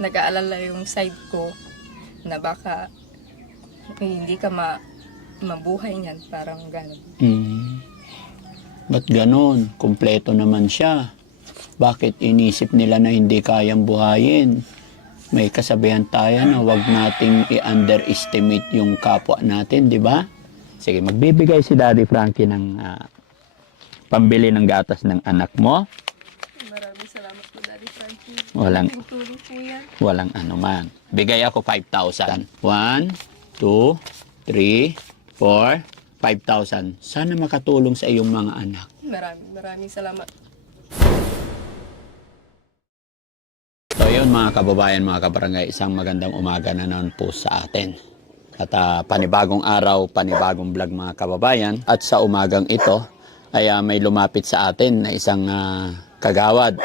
nag-aalala yung side ko na baka hindi ka mabuhay niyan, parang gano'n. Ba't ganon? Kumpleto naman siya. Bakit inisip nila na hindi kayang buhayin? May kasabihan tayo na wag nating i-underestimate yung kapwa natin, di ba? Sige, magbibigay si Daddy Frankie ng pambili ng gatas ng anak mo. Maraming salamat po, Daddy Frankie. Walang- Malaking tulong po yan. Walang anuman. Bigay ako 5,000. 1, 2, 3, 4, 5,000. Sana makatulong sa iyong mga anak. Maraming salamat. So yun mga kababayan, mga kabarangay, isang magandang umaga na naman po sa atin. At panibagong araw, panibagong vlog mga kababayan. At sa umagang ito ay may lumapit sa atin na isang kagawad.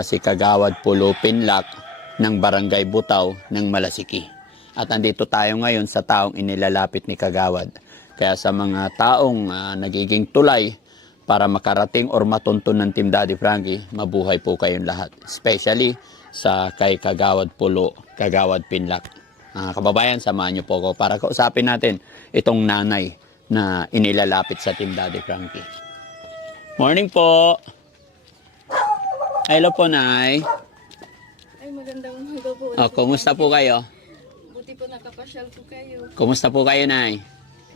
Si Kagawad Pulo Pinlac ng Barangay Butaw ng Malasiki. At andito tayo ngayon sa taong inilalapit ni Kagawad. Kaya sa mga taong nagiging tulay para makarating or matuntun ng Team Daddy Frankie, mabuhay po kayong lahat. Especially sa kay Kagawad Pulo, Kagawad Pinlac. Kababayan, samahan niyo po ako para kausapin natin itong nanay na inilalapit sa Team Daddy Frankie. Morning po! Hello po, Nay. Ay, magandang umaga po. Kumusta po kayo? Buti po nakapasyal po kayo. Kumusta po kayo, Nay?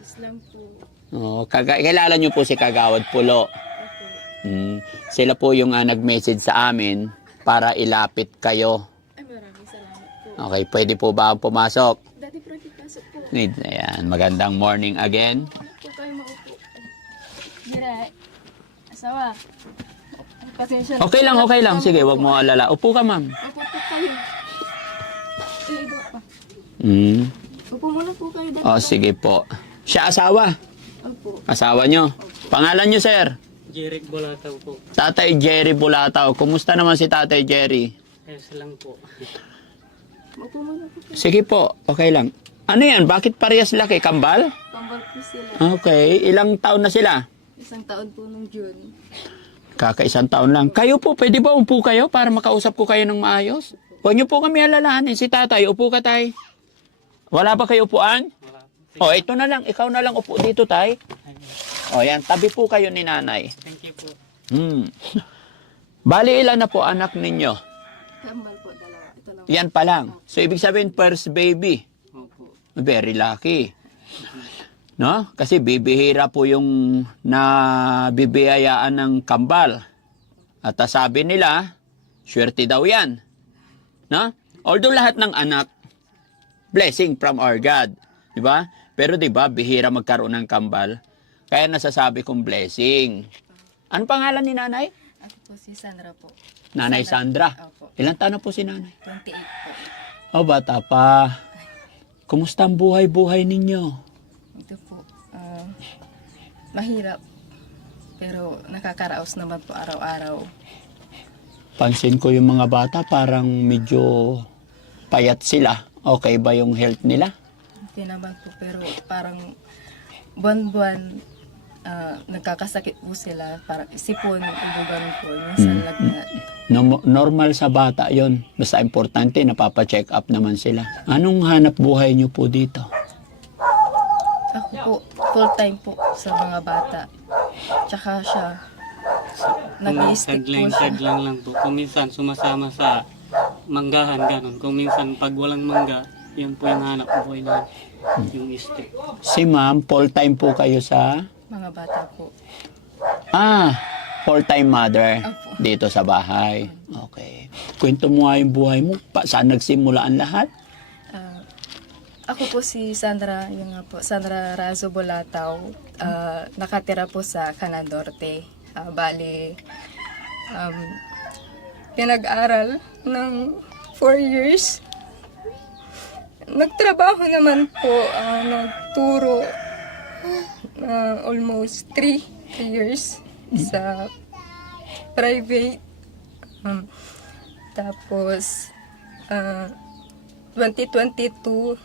Islam po. Kilala niyo po si Kagawad Pulo. Opo. Sila po yung nag-message sa amin para ilapit kayo. Ay, maraming salamat po. Okay, pwede po ba akong pumasok? Daddy Frankie, pasok po. Ayan, magandang morning again. Ano po kayo maupo? Gira, asawa. Pasensya na. Okay lang. Sige, wag mo alala. Upo ka, ma'am. Upo po kayo. Ido pa. Upo muna po kayo, Daddy. Sige po. Siya asawa. Opo. Asawa nyo. Pangalan nyo, sir? Jerry Bolataw po. Tatay Jerry Bulataw. Kumusta naman si Tatay Jerry? Ayos lang po. Upo muna po kayo. Sige po, okay lang. Ano yan? Bakit parehas laki? Kambal? Kambal po sila. Okay. Ilang taon na sila? Isang taon po nung June. Kakaisang taon lang. Kayo po, pwede ba umpo kayo para makausap ko kayo ng maayos? Huwag niyo po kami alalahanin. Si tatay, upo ka, tay. Wala ba kayo upuan? Wala. Ito na lang. Ikaw na lang upo dito, tay. Yan. Tabi po kayo ni nanay. Thank you po. Bali, ilan na po anak ninyo? Kambal po, dalawa. Ito lang. Yan pa lang. So, ibig sabihin, first baby. Opo. Very lucky. No? Kasi bibihira po yung nabibiyayaan ng kambal. At sabi nila, swerte daw yan. No? Although lahat ng anak, blessing from our God. Diba? Pero diba, bihira magkaroon ng kambal. Kaya nasasabi kong blessing. Ano pangalan ni nanay? Ako po si Sandra po. Nanay Sandra. Opo. Ilang taon na po si nanay? 28 po. Bata pa. Kumusta ang buhay-buhay ninyo? Ito po. Mahirap. Pero nakakaraos naman po araw-araw. Pansin ko yung mga bata parang medyo payat sila. Okay ba yung health nila? Hindi naman po. Pero parang buwan-buwan nagkakasakit po sila. Parang sipon, ganun po. Minsan lagnat. Normal sa bata yon. Basta importante, napapacheck up naman sila. Anong hanap buhay nyo po dito? Ako po, full-time po sa mga bata. Tsaka siya, nag-i-stick po siya. Taglang lang po. Kung minsan sumasama sa manggahan, ganun. Kung minsan pag walang mangga, yun po yung hanap buhay na yung stick. Si ma'am, full-time po kayo sa... Mga bata po. Full-time mother Opo. dito sa bahay. Okay. Kwento mo nga yung buhay mo. Saan nagsimula ang lahat? Ako po si Sandra, yung nga po, Sandra Razo Bolataw. Nakatira po sa Canan Norte. Bali, pinag-aral ng 4 years. Nagtrabaho naman po, nagturo almost 3 years sa private. Tapos, 2022,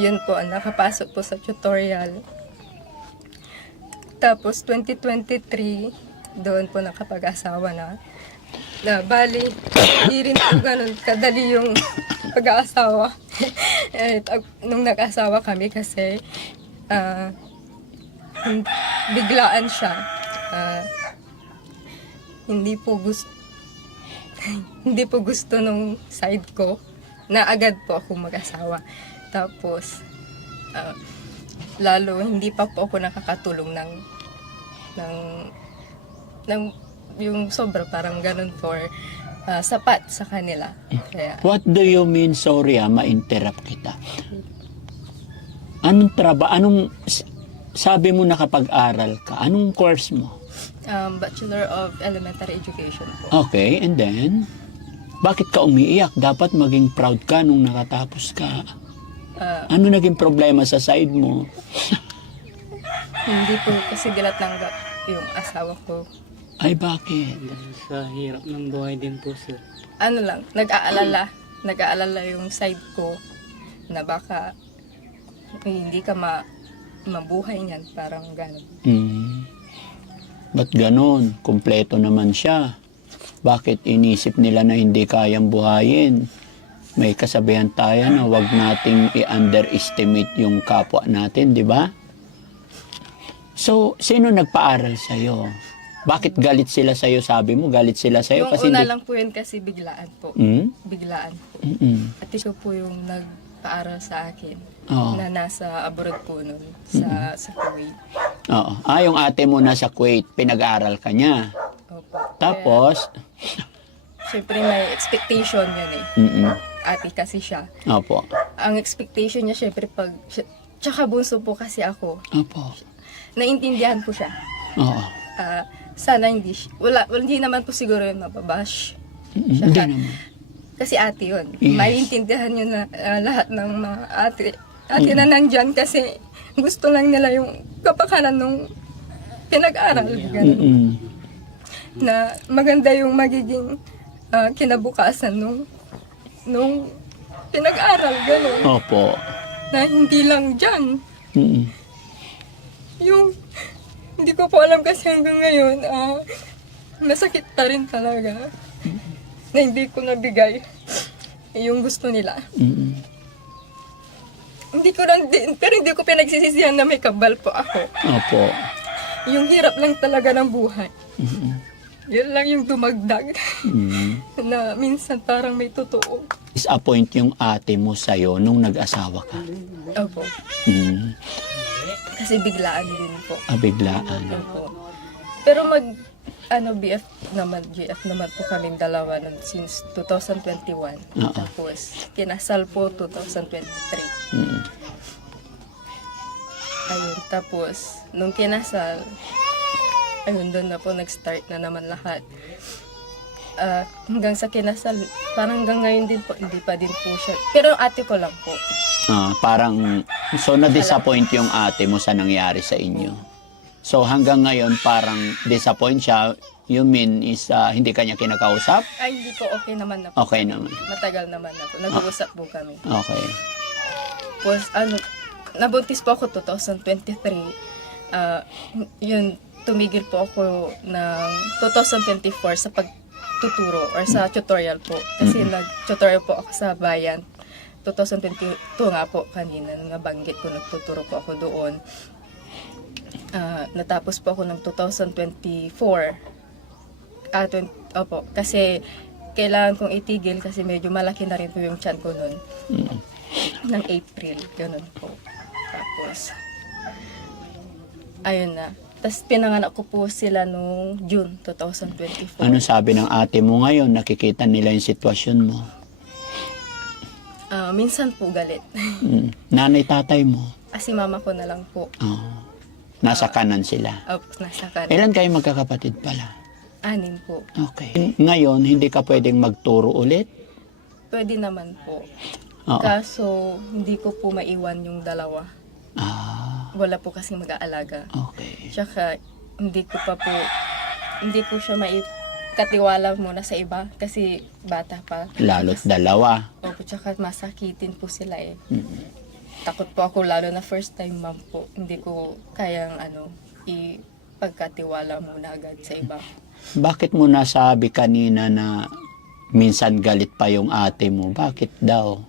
yun po, nakapasok po sa tutorial. Tapos 2023, doon po nakapag-asawa na. Na bali, hindi rin po ganun kadali yung pag-aasawa. Nung nag-asawa kami kasi biglaan siya. Hindi po gusto hindi po gusto nung side ko na agad po ako mag-asawa. Tapos lalo hindi pa po ako nakakatulong ng yung sobra parang ganun for sapat sa kanila. Kaya What do you mean? Sorry ma-interrupt kita. Anong sabi mo nakapag-aral ka? Anong course mo? Bachelor of Elementary Education po. Okay, and then? Bakit ka umiiyak? Dapat maging proud ka nung nakatapos ka. Ano naging problema sa side mo? Hindi po kasi gilat-langgap yung asawa ko. Ay, bakit? Dahil sa hirap ng buhay din po, sir. Ano lang, nag-aalala yung side ko na baka hindi ka mabuhay niyan, parang gano'n. Ba't ganon? Kumpleto naman siya. Bakit inisip nila na hindi kayang buhayin? May kasabihan tayo na wag nating i-underestimate yung kapwa natin, di ba? So, sino nagpaaral sa'yo? Bakit galit sila sa'yo? Sabi mo, galit sila sa'yo Yung kasi una hindi... lang po yun kasi biglaan po. Hmm? Biglaan po. At ito po yung nagpaaral sa akin Oo. na nasa abroad po nun sa Kuwait. Oo. Yung ate mo nasa Kuwait, pinag-aral ka niya. Opo. Tapos, Siyempre may expectation yun eh. Ate kasi siya. Opo. Ang expectation niya siyempre tsaka bunso po kasi ako. Opo. Naintindihan po siya. Oo. Sana hindi naman po siguro yun mababash. Hindi naman. Kasi ate yun. Yes. Maintindihan yun na lahat ng mga ate na nandyan kasi gusto lang nila yung kapakanan nung pinag-aral. Ganun. Na maganda yung magiging kinabukasan nung pinag-aral. Ganun. Opo. Na hindi lang dyan. Yung hindi ko po alam kasi hanggang ngayon, masakit pa rin talaga na hindi ko nabigay yung gusto nila. Hindi ko lang din, pero hindi ko pinagsisisihan na may kabal po ako. Opo. Yung hirap lang talaga ng buhay. Yun lang yung dumagdag na minsan parang may totoo. Disappoint yung ate mo sa'yo nung nag-asawa ka. Opo. Kasi biglaan din po. Biglaan. Opo. Pero GF naman po kaming dalawa nun since 2021. Oo. Tapos, kinasal po 2023. Ayun, tapos, nung kinasal, ayun, doon na po nag-start na naman lahat. Hanggang sa kinasal, parang hanggang ngayon din po, hindi pa din po siya. Pero ate ko lang po. Parang, so na-disappoint yung ate mo sa nangyari sa inyo. So hanggang ngayon, parang disappoint siya. You mean is hindi kanya kinakausap? Ay, hindi po, okay naman na po. Okay naman. Matagal naman na po. Nag-uusap po kami. Okay. Tapos, nabuntis po ako 2023. Yun, tumigil po ako ng 2024 sa pagtuturo or sa tutorial po. Kasi nag-tutorial po ako sa bayan. 2022 nga po kanina, nabanggit ko, nagtuturo po ako doon. Natapos po ako ng 2024. Opo, kasi kailangan kong itigil kasi medyo malaki na rin po yung tiyan ko noon. Ng April, ganun po. Tapos, ayun na. Tapos pinanganak ko po sila nung June 2024. Ano sabi ng ate mo ngayon? Nakikita nila yung sitwasyon mo. Minsan po galit. Nanay, tatay mo? Si mama ko na lang po. Nasa kanan sila. Nasa kanan. Ilan kayo magkakapatid pala? 6 po. Okay. Ngayon, hindi ka pwedeng magturo ulit? Pwede naman po. Oo. Kaso, hindi ko po maiwan yung dalawa. Wala po kasi mag-aalaga. Okay. Tsaka, hindi ko siya maikatiwala muna sa iba kasi bata pa. Lalo't dalawa. Opo, tsaka masakitin po sila eh. Takot po ako lalo na first time mom po. Hindi ko kayang pagkatiwala muna agad sa iba. Bakit mo nasabi kanina na minsan galit pa yung ate mo? Bakit daw?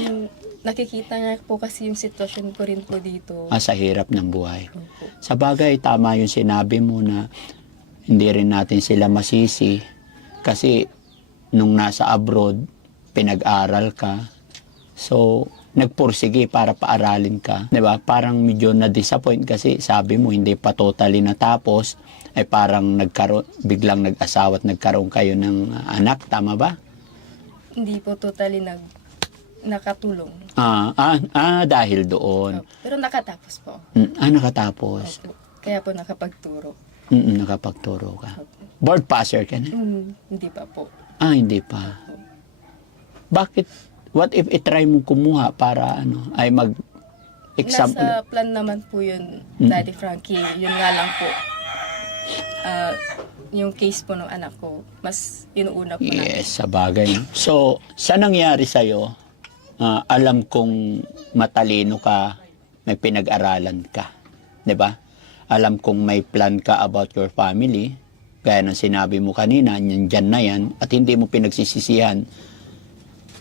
Yung nakikita niya po kasi yung sitwasyon ko rin po dito. Sa hirap ng buhay. Opo. Sa bagay, tama yung sinabi mo na hindi rin natin sila masisi. Kasi nung nasa abroad, pinag-aral ka. So, nagpursige para paaralin ka. 'Di ba? Parang medyo na-disappoint kasi sabi mo hindi pa totally natapos. Ay parang biglang nag-asawa at nagkaroon kayo ng anak. Tama ba? Hindi po totally nakatulong. Dahil doon. Opo. Pero nakatapos po. Nakatapos. Opo. Kaya po nakapagturo. Nakapagturo ka. Board passer ka na? Hindi pa po. Hindi pa. Bakit? What if itry mo kumuha para ay mag-exam Nasa plan naman po yun, Daddy Frankie. Yun nga lang po. Yung case po ng anak ko, mas inuuna po natin. Yes, sa bagay. So, sa nangyari sa'yo, alam kong matalino ka, may pinag-aralan ka. 'Di ba? Alam kong may plan ka about your family. Gaya ng sinabi mo kanina, nandyan na yan, at hindi mo pinagsisisihan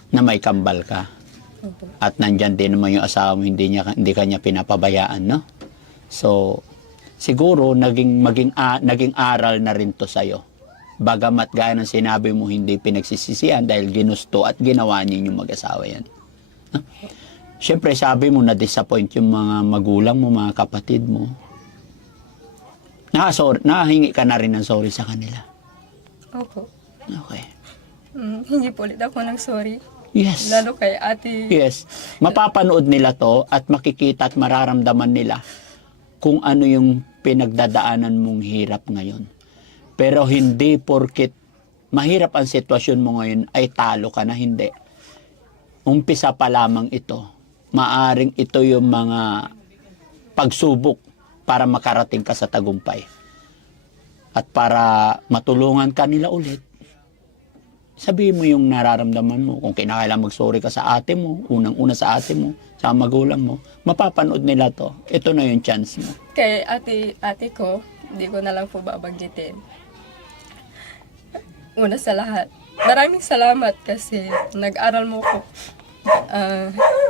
na may kambal ka. Opo. At nandyan din naman yung asawa mo, hindi kanya pinapabayaan, no? So, siguro naging aral na rin to sa'yo. Bagamat gaya ng sinabi mo, hindi pinagsisisihan dahil ginusto at ginawa ninyo mag-asawa yan. Huh? Siyempre, sabi mo na-disappoint yung mga magulang mo, mga kapatid mo. Nakahingi ka na rin ng sorry sa kanila. Opo. Okay. Hindi po ulit ako ng sorry. Yes. Lalo kay ate. Yes. Mapapanood nila to at makikita at mararamdaman nila kung ano yung pinagdadaanan mong hirap ngayon. Pero hindi porket mahirap ang sitwasyon mo ngayon ay talo ka na, hindi. Umpisa pa lamang ito. Maaring ito yung mga pagsubok para makarating ka sa tagumpay. At para matulungan ka nila ulit, sabihin mo yung nararamdaman mo. Kung kinakailangan mag-sorry ka sa ate mo, unang-una sa ate mo, sa magulang mo, mapapanood nila to. Ito na yung chance mo. Kay ate ko, hindi ko na lang po babanggitin. Una sa lahat, maraming salamat kasi nag-aral mo ko.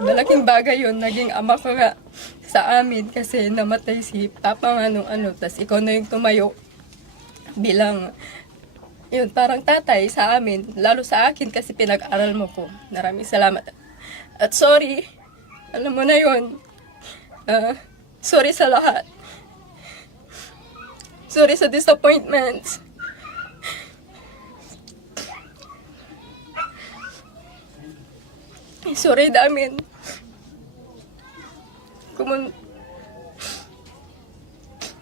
Malaking bagay yun, naging ama ko nga sa amin kasi namatay si Papa nga nung tas ikaw na yung tumayo bilang yun, parang tatay sa amin, lalo sa akin kasi pinag-aral mo ko. Maraming salamat. At sorry, alam mo na yun. Sorry sa lahat. Sorry sa disappointments. Sorry damin. Kung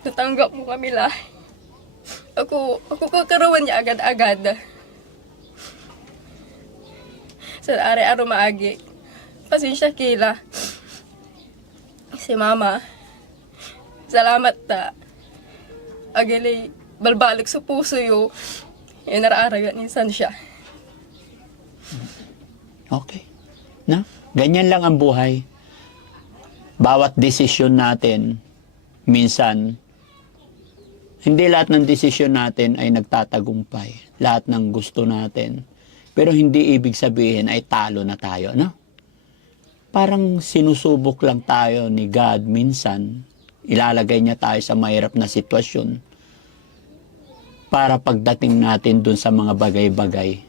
natanggap mo kami lahat. Ako kakaroon niya agad-agad. Sa are-aro maagi. Pasensya kila. Si mama. Salamat ta. Agilay balbalik sa puso yo. Naraaragan insan siya. Okay. Na? Ganyan lang ang buhay. Bawat desisyon natin, minsan, hindi lahat ng desisyon natin ay nagtatagumpay. Lahat ng gusto natin. Pero hindi ibig sabihin ay talo na tayo, no? Parang sinusubok lang tayo ni God minsan. Ilalagay niya tayo sa mahirap na sitwasyon para pagdating natin dun sa mga bagay-bagay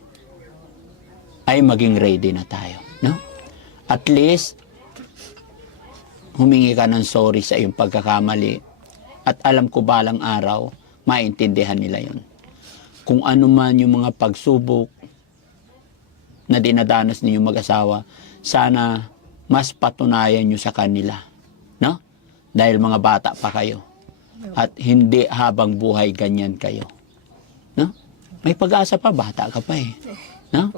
ay maging ready na tayo, no? At least, humingi ka ng sorry sa iyong pagkakamali. At alam ko balang araw, maintindihan nila yon. Kung ano man yung mga pagsubok na dinadanas ninyong mag-asawa, sana mas patunayan nyo sa kanila. No? Dahil mga bata pa kayo. At hindi habang buhay ganyan kayo. No? May pag-asa pa, bata ka pa eh. No?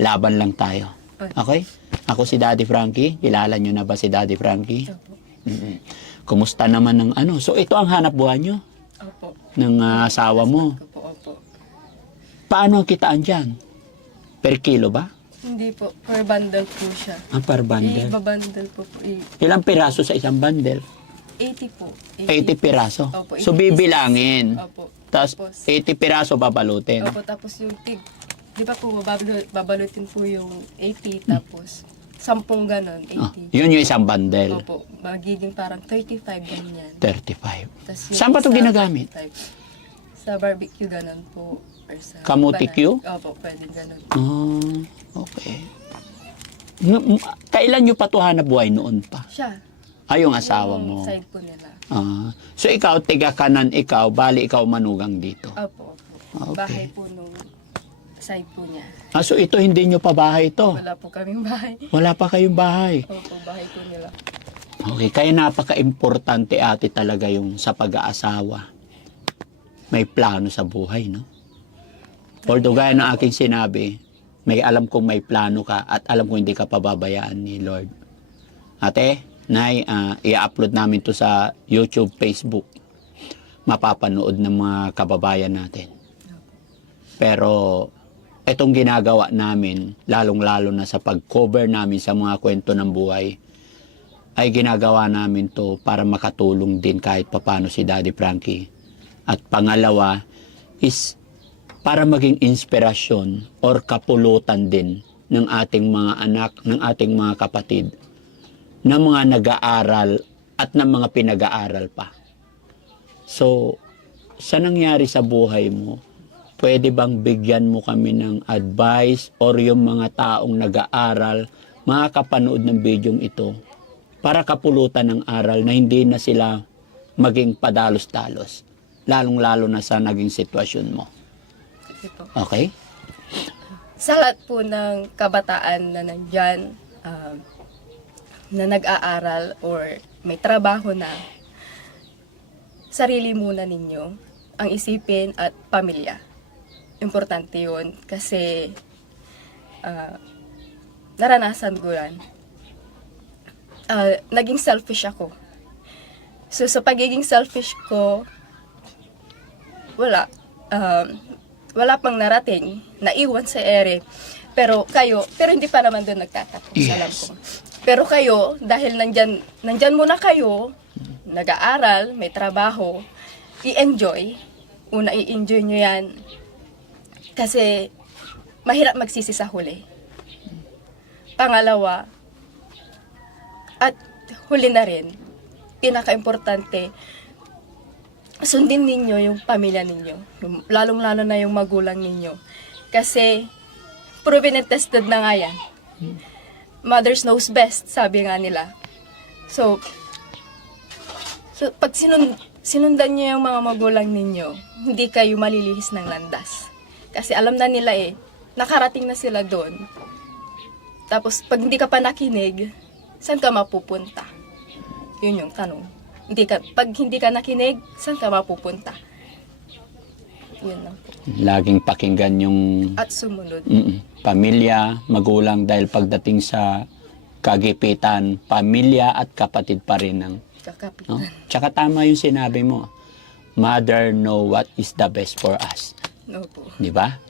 Laban lang tayo. Okay? Ako si Daddy Frankie. Kilala nyo na ba si Daddy Frankie? Kumusta naman ng ano? So ito ang hanap buhay nyo? Opo. Ng asawa mo? Opo. Paano ang kitaan dyan? Per kilo ba? Hindi po. Per bundle po siya. Per bundle. Ibabundle po po. Ilang piraso sa isang bundle? 80 po. 80 piraso. Opo, So 80 bibilangin. Opo. Tapos 80 piraso babalutin. Opo, tapos yung tig, di ba po, babalutin po yung 80, tapos 10 ganon, 80. Oh, yun yung isang bundle. Opo, magiging parang 35 ganyan. 35. Tas yung Saan ba ito isa, ginagamit? 35. Sa barbecue ganon po. Or sa Kamuti Q? Opo, pwede ganon. Okay. Kailan nyo pa ito hanap buhay noon pa? Siya. Ay, yung asawa Yung mo. side po nila. So ikaw, tiga kanan ikaw, bali ikaw manugang dito. Opo, opo. Okay. Bahay po nung side po niya. So ito hindi nyo pa bahay ito? Wala po kaming bahay. Wala pa kayong bahay? Opo, bahay po nila. Okay, kaya napaka-importante ate talaga yung sa pag-aasawa. May plano sa buhay, no? Although gaya ng aking sinabi, may alam kong may plano ka at alam kong hindi ka pababayaan ni Lord. Ate, Nay, i-upload namin to sa YouTube, Facebook. Mapapanood ng mga kababayan natin. Pero itong ginagawa namin, lalong-lalo na sa pag-cover namin sa mga kwento ng buhay, ay ginagawa namin to para makatulong din kahit papano si Daddy Frankie. At pangalawa is para maging inspirasyon or kapulutan din ng ating mga anak, ng ating mga kapatid, ng mga nag-aaral at ng mga pinag-aaral pa. So, sa nangyari sa buhay mo, pwede bang bigyan mo kami ng advice or yung mga taong nag-aaral, makakapanood ng bidyong ito para kapulutan ng aral na hindi na sila maging padalos-dalos, lalong-lalo na sa naging sitwasyon mo. Sige po. Okay? Sa lahat po ng kabataan na nandyan, na nag-aaral or may trabaho na, sarili muna ninyo ang isipin at pamilya. Importante yun kasi naranasan ko yan. Naging selfish ako. So sa pagiging selfish ko, wala pang narating, naiwan sa ere. Pero hindi pa naman doon nagtatapos, alam ko. Pero kayo, dahil nandyan muna kayo, nag-aaral, may trabaho, i-enjoy. Una, i-enjoy nyo yan. Kasi, mahirap magsisi sa huli. Pangalawa, at huli na rin, pinaka-importante, sundin ninyo yung pamilya ninyo. Lalong-lalo na yung magulang ninyo. Kasi, proven and tested na nga yan. Mothers knows best, sabi nga nila. So pag sinundan nyo yung mga magulang ninyo, hindi kayo malilihis ng landas. Kasi alam na nila nakarating na sila doon. Tapos pag hindi ka pa nakinig, saan ka mapupunta? Yun yung tanong. Pag hindi ka nakinig, saan ka mapupunta? Yun lang po. Laging pakinggan yung At sumunod. Pamilya, magulang, dahil pagdating sa kagipitan, pamilya at kapatid pa rin ang Kakapitan. no? Tsaka tama yung sinabi mo. Mother know what is the best for us. No po. Di ba?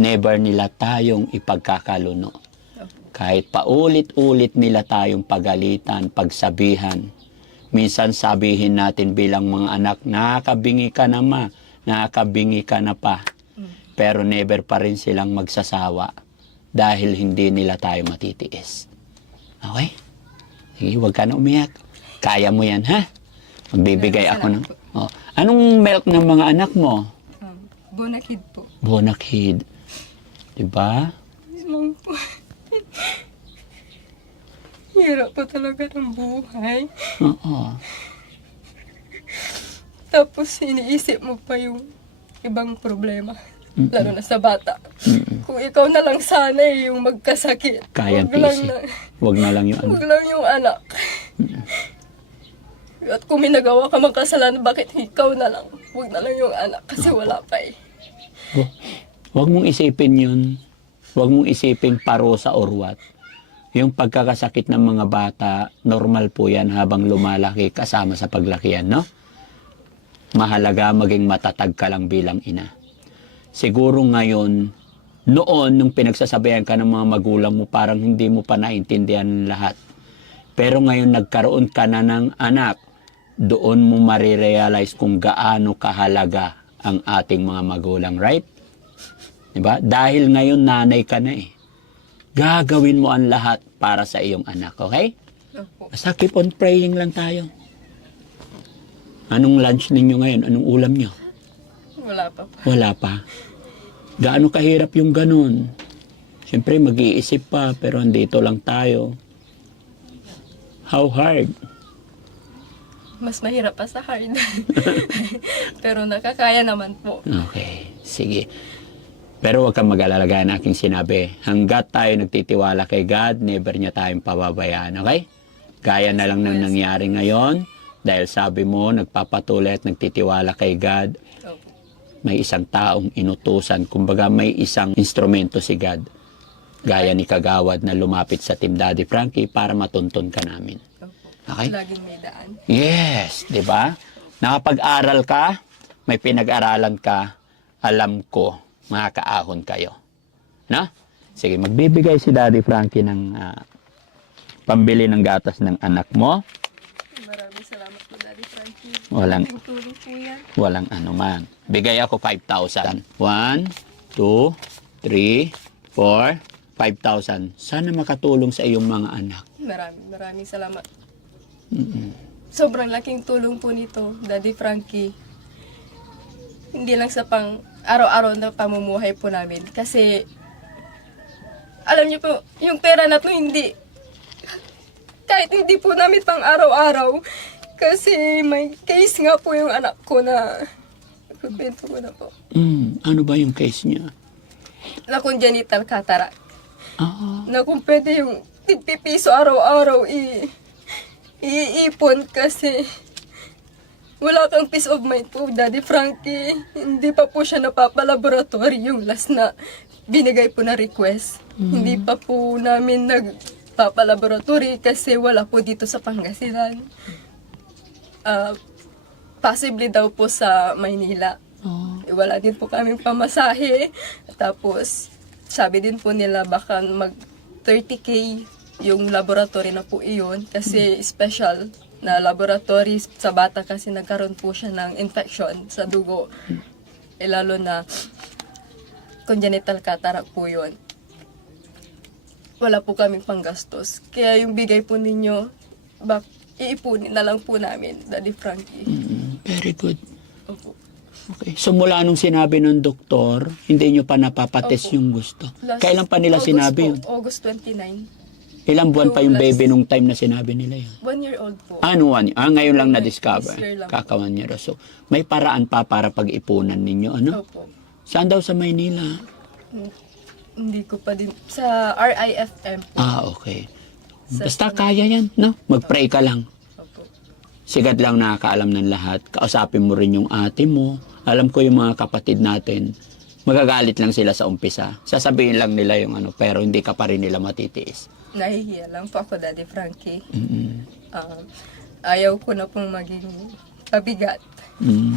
Never nila tayong ipagkakaluno. No po. Kahit paulit-ulit nila tayong pagalitan, pagsabihan. Minsan sabihin natin bilang mga anak, nakakabingi ka na ma, nakakabingi ka na pa. Pero never pa rin silang magsasawa dahil hindi nila tayo matitiis. Okay? Sige, huwag ka na umiyak. Kaya mo yan, ha? Magbibigay ako ng... Oh. Anong milk ng mga anak mo? Bonakid po. Bonakid. Diba? Lang po. Hirap po talaga ng buhay. Oo. Tapos iniisip mo pa yung ibang problema. Lalo na sa bata. Kung ikaw na lang sana yung magkasakit. Kayang Wag lang pisi. Huwag na lang yung ano. Huwag lang yung anak. At kung may nagawa ka mang kasalanan, bakit ikaw na lang? Huwag na lang yung anak kasi wala pa Huwag mong isipin yun. Huwag mong isipin parusa or what. Yung pagkakasakit ng mga bata, normal po yan habang lumalaki kasama sa paglakihan, no? Mahalaga maging matatag ka lang bilang ina. Siguro ngayon, noon, nung pinagsasabihan ka ng mga magulang mo, parang hindi mo pa naintindihan lahat. Pero ngayon, nagkaroon ka na ng anak doon mo marirealize kung gaano kahalaga ang ating mga magulang, right? Diba? Dahil ngayon nanay ka na eh. Gagawin mo ang lahat para sa iyong anak, okay? Opo. Basta keep on praying lang tayo. Anong lunch ninyo ngayon? Anong ulam nyo? Wala pa po. Wala pa. Gaano kahirap yung ganun? Siyempre mag-iisip pa, pero andito lang tayo. How hard? Mas mahirap pa sa hard. Pero nakakaya naman po. Okay, sige. Pero huwag kang mag-alala gaya ng aking sinabi. Hanggat tayo nagtitiwala kay God, never niya tayong pababayaan, okay? Gaya na lang ng nangyari ngayon, dahil sabi mo, nagpapatuloy at nagtitiwala kay God, Opo. may isang taong inutusan, kumbaga may isang instrumento si God, gaya ni Kagawad na lumapit sa Team Daddy Frankie para matuntun ka namin. Opo. Okay? Laging may daan. Yes, di ba? Nakapag-aral ka, may pinag-aralan ka, alam ko, makakaahon kayo. No? Sige, magbibigay si Daddy Frankie ng pambili ng gatas ng anak mo. Maraming salamat po, Daddy Frankie. Walang- Malaking tulong po yan. Walang anuman. Bigay ako 5,000. 1, 2, 3, 4, 5,000. Sana makatulong sa iyong mga anak. Maraming salamat. Sobrang laking tulong po nito, Daddy Frankie. Hindi lang sa pang araw-araw na pamumuhay po namin. Kasi, alam niyo po, yung pera na to hindi, kahit hindi po namin pang araw-araw. Kasi may case nga po yung anak ko na, kukwento ko na po, Ano ba yung case niya? na congenital cataract. Ah, Na kung pwede yung 50 piso araw-araw iipon kasi wala kang peace of mind po, Daddy Frankie. Hindi pa po siya napapalaboratory yung last na binigay po na request. Hindi pa po namin nagpapalaboratory kasi wala po dito sa Pangasinan. Possibly daw po sa Maynila. oh. Wala din po kaming pamasahe. Tapos, sabi din po nila baka mag 30K yung laboratory na po iyon kasi special na laboratory sa bata kasi nagkaroon po siya ng infection sa dugo. Lalo na congenital cataract po yun. Wala po kaming panggastos. Kaya yung bigay po ninyo, iipunin na lang po namin, Daddy Frankie. Very good. Opo. Okay. So mula nung sinabi ng doktor, hindi nyo pa napapatest Opo. yung gusto. Last Kailan pa nila August sinabi po, yun? August 29. Ilang buwan pa yung Yung last- baby nung time na sinabi nila yun? 1 year old po. Ano, ngayon lang na-discover. This year lang. Kakawan niya. So, may paraan pa para pag-ipunan ninyo, ano? Opo. Saan daw sa Maynila? Hindi ko pa din. Sa RIFM po. Ah, okay. Sa- Basta kaya yan, no? Mag-pray ka lang. Opo. Sigad lang nakakaalam ng lahat. Kausapin mo rin yung ate mo. Alam ko yung mga kapatid natin, magagalit lang sila sa umpisa. Sasabihin lang nila yung ano, pero hindi ka pa rin nila matitiis. Nahihiya lang po ako, Daddy Frankie. Mm-mm. Ayaw ko na pong maging pabigat. Mm.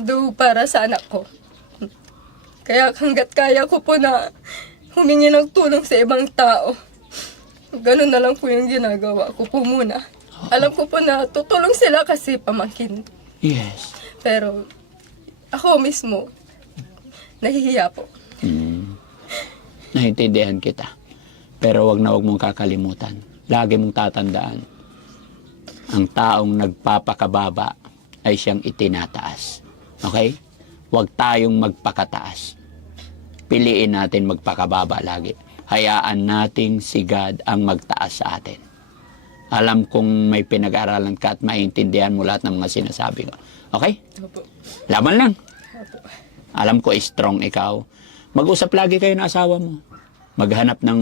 Do para sa anak ko. Kaya hanggat kaya ko po na humingi ng tulong sa ibang tao. Ganun na lang po yung ginagawa ko po muna. Alam ko po na tutulong sila kasi pamangkin. Yes. Pero ako mismo, nahihiya po. Naintindihan kita. Pero wag mong kakalimutan. Lagi mong tatandaan. Ang taong nagpapakababa ay siyang itinataas. Okay? Huwag tayong magpakataas. Piliin natin magpakababa lagi. Hayaan nating si God ang magtaas sa atin. Alam kong may pinag-aralan ka at maintindihan mo lahat ng mga sinasabi ko. Okay? Opo. Laban lang. Opo. Alam ko strong ikaw. Mag-usap lagi kayo ng asawa mo. Maghanap ng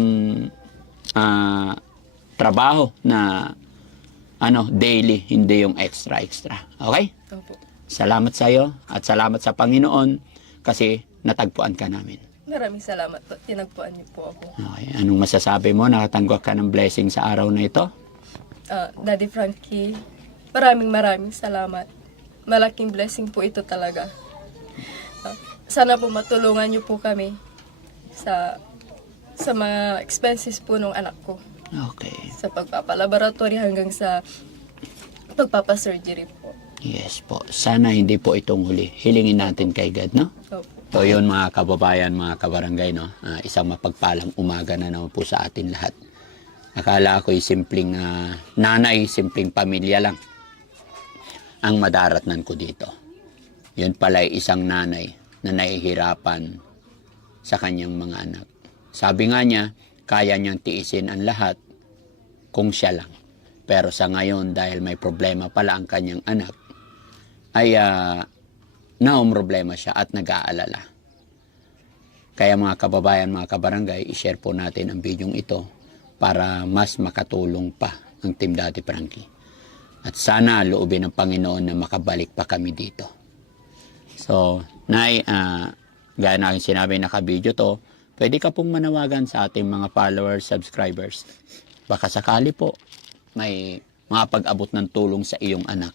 trabaho na daily, hindi yung extra. Okay? Opo. Salamat sa iyo at salamat sa Panginoon kasi natagpuan ka namin. Maraming salamat po. Tinagpuan niyo po ako. Okay. Anong masasabi mo? Nakatanggap ka ng blessing sa araw na ito? Daddy Frankie, maraming salamat. Malaking blessing po ito talaga. Sana po matulungan niyo po kami sa mga expenses po ng anak ko. Okay. Sa pagpapalaboratory hanggang sa pagpapasurgery po. Yes po. Sana hindi po itong huli. Hilingin natin kay God, no? Opo. So yun mga kababayan, mga kabarangay, no? Isang mapagpalang umaga na naman po sa atin lahat. Akala ko'y simpleng nanay, simpleng pamilya lang ang madaratnan ko dito. Yun pala ay isang nanay na nahihirapan sa kanyang mga anak. Sabi nga niya, kaya niyang tiisin ang lahat kung siya lang. Pero sa ngayon, dahil may problema pala ang kanyang anak, ay problema siya at nag-aalala. Kaya mga kababayan, mga kabarangay, i-share po natin ang bidyong ito para mas makatulong pa ang Team Daddy Frankie. At sana loobin ng Panginoon na makabalik pa kami dito. So, Nay, gaya na aking sinabi, nakabidyo to, pwede ka pong manawagan sa ating mga followers, subscribers. Baka sakali po may makapag-abot ng tulong sa iyong anak.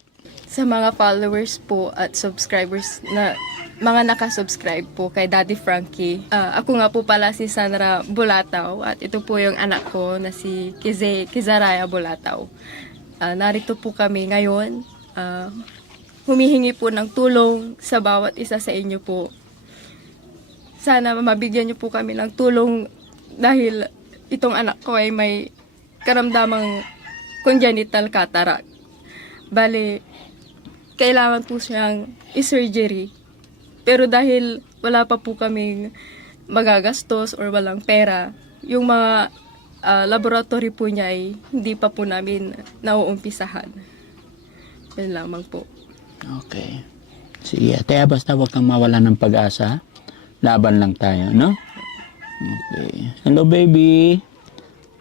Sa mga followers po at subscribers na mga nakasubscribe po kay Daddy Frankie. Ako nga po pala si Sandra Bulataw at ito po yung anak ko na si Kizaraya Bulataw. Narito po kami ngayon. Humihingi po ng tulong sa bawat isa sa inyo po. Sana mabigyan niyo po kami ng tulong dahil itong anak ko ay may karamdamang congenital cataract. Bale, kailangan po siyang i-surgery. Pero dahil wala pa po kaming magagastos or walang pera, yung mga laboratory po niya ay hindi pa po namin nauumpisahan. Yun lamang po. Okay. Sige, ate, basta huwag kang mawala ng pag-asa. Laban lang tayo, no? Okay. Hello, baby.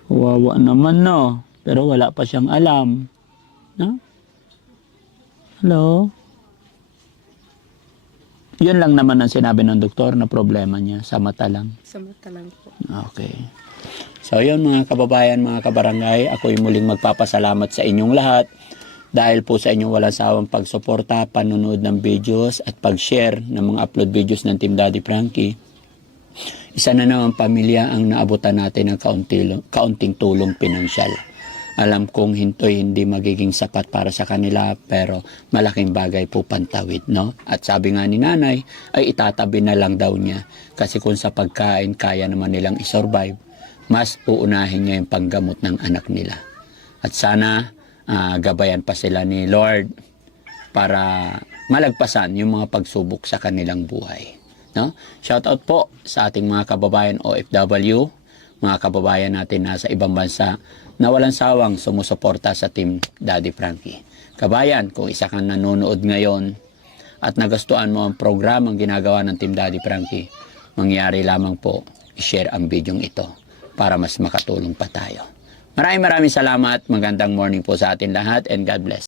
Wawa naman, no? Pero wala pa siyang alam. No? Hello? Yun lang naman ang sinabi ng doktor na problema niya. Sa mata lang. Sa mata lang po. Okay. So yun mga kababayan, mga kabarangay, ako'y muling magpapasalamat sa inyong lahat dahil po sa inyong walang sawang pagsuporta, panunood ng videos at pag-share ng mga upload videos ng Team Daddy Frankie. Isa na naman pamilya ang naabutan natin ng kaunting tulong pinansyal. Alam kong hintoy hindi magiging sapat para sa kanila pero malaking bagay po pantawid, no? At sabi nga ni nanay ay itatabi na lang daw niya kasi kung sa pagkain kaya naman nilang isurvive, mas uunahin niya yung panggamot ng anak nila. At sana gabayan pa sila ni Lord para malagpasan yung mga pagsubok sa kanilang buhay, no? Shout out po sa ating mga kababayan OFW, mga kababayan natin nasa ibang bansa na walang sawang sumusuporta sa Team Daddy Frankie. Kabayan, kung isa kang nanonood ngayon at nagustuhan mo ang programang ginagawa ng Team Daddy Frankie, mangyari lamang po i-share ang bidyong ito para mas makatulong pa tayo. Maraming salamat. Magandang morning po sa atin lahat and God bless.